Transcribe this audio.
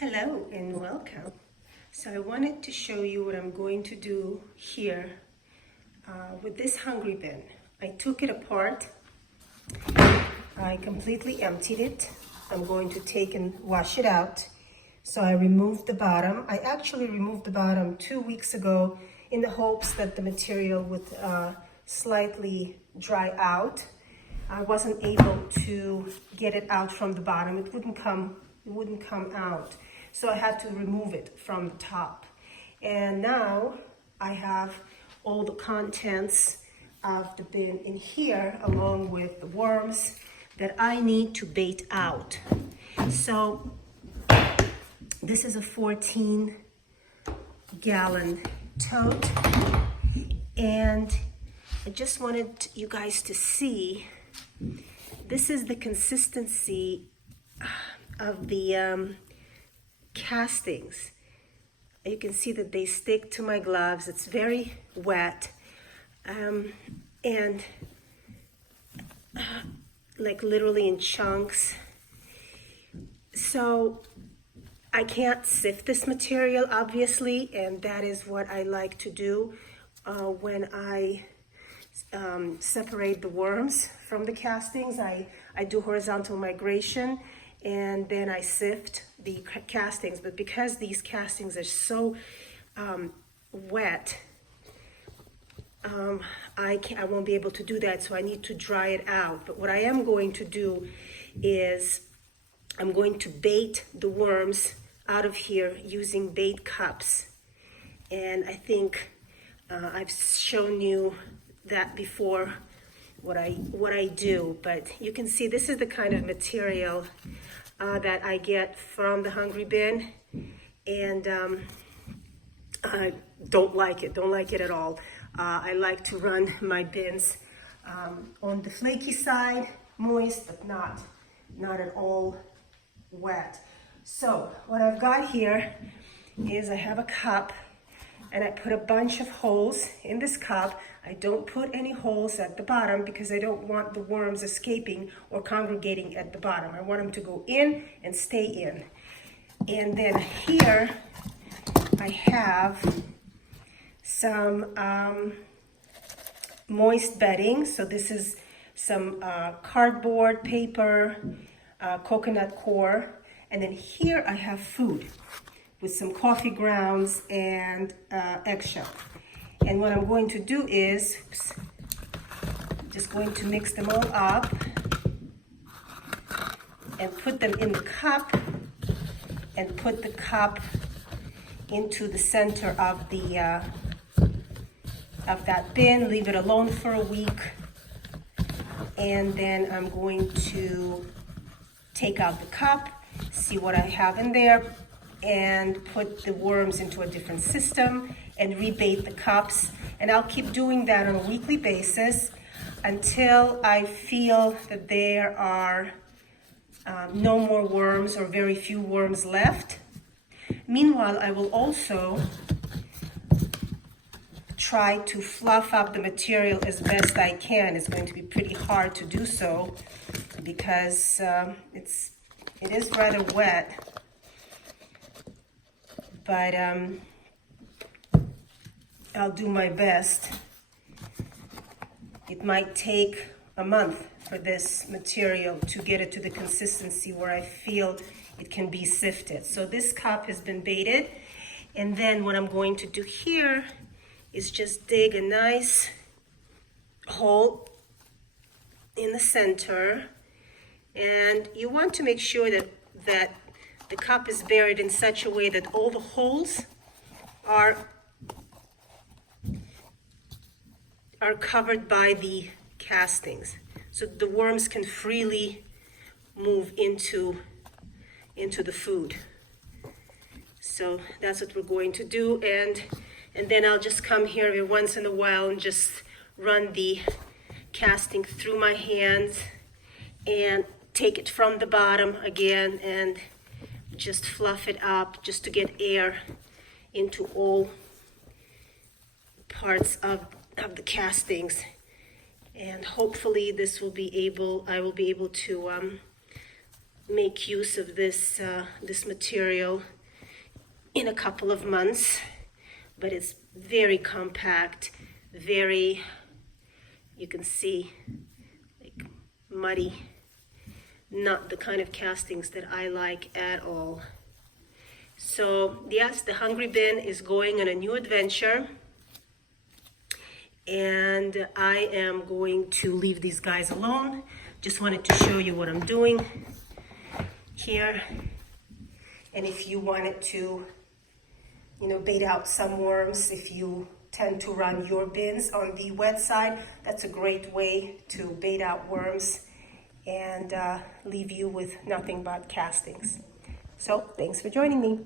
Hello and welcome. So I wanted to show you what I'm going to do here with this Hungry Bin. I took it apart. I completely emptied it. I'm going to take and wash it out. So I removed the bottom. I actually removed the bottom 2 weeks ago in the hopes that the material would slightly dry out. I wasn't able to get it out from the bottom. It wouldn't come out. So I had to remove it from the top. And now I have all the contents of the bin in here along with the worms that I need to bait out. So this is a 14-gallon tote, and I just wanted you guys to see this is the consistency of the castings. You can see that they stick to my gloves. It's very wet and like literally in chunks. So I can't sift this material obviously, and that is what I like to do when I separate the worms from the castings. I do horizontal migration and then I sift the castings, but because these castings are so wet, I won't be able to do that, so I need to dry it out. But what I am going to do is I'm going to bait the worms out of here using bait cups, and I think I've shown you that before, what I do. But you can see this is the kind of material that I get from the Hungry Bin, and I don't like it at all. I like to run my bins on the flaky side, moist, but not at all wet. So what I've got here is I have a cup, and I put a bunch of holes in this cup. I don't put any holes at the bottom because I don't want the worms escaping or congregating at the bottom. I want them to go in and stay in. And then here I have some moist bedding. So this is some cardboard, paper, coconut core. And then here I have food with some coffee grounds and eggshell. And what I'm going to do is just going to mix them all up and put them in the cup, and put the cup into the center of the of that bin. Leave it alone for a week, and then I'm going to take out the cup, see what I have in there, and put the worms into a different system and rebait the cups. And I'll keep doing that on a weekly basis until I feel that there are no more worms or very few worms left. Meanwhile, I will also try to fluff up the material as best I can. It's going to be pretty hard to do so because it is rather wet. But I'll do my best. It might take a month for this material to get it to the consistency where I feel it can be sifted. So this cup has been baited, and then what I'm going to do here is just dig a nice hole in the center, and you want to make sure that the cup is buried in such a way that all the holes are covered by the castings, so the worms can freely move into the food. So that's what we're going to do, and then I'll just come here every once in a while and just run the casting through my hands and take it from the bottom again and just fluff it up just to get air into all parts of the castings. And hopefully I will be able to make use of this this material in a couple of months, but it's very compact, very, you can see, like muddy, not the kind of castings that I like at all. So yes, the Hungry Bin is going on a new adventure, and I am going to leave these guys alone. Just wanted to show you what I'm doing here. And if you wanted to, you know, bait out some worms, if you tend to run your bins on the wet side, that's a great way to bait out worms and leave you with nothing but castings. So thanks for joining me.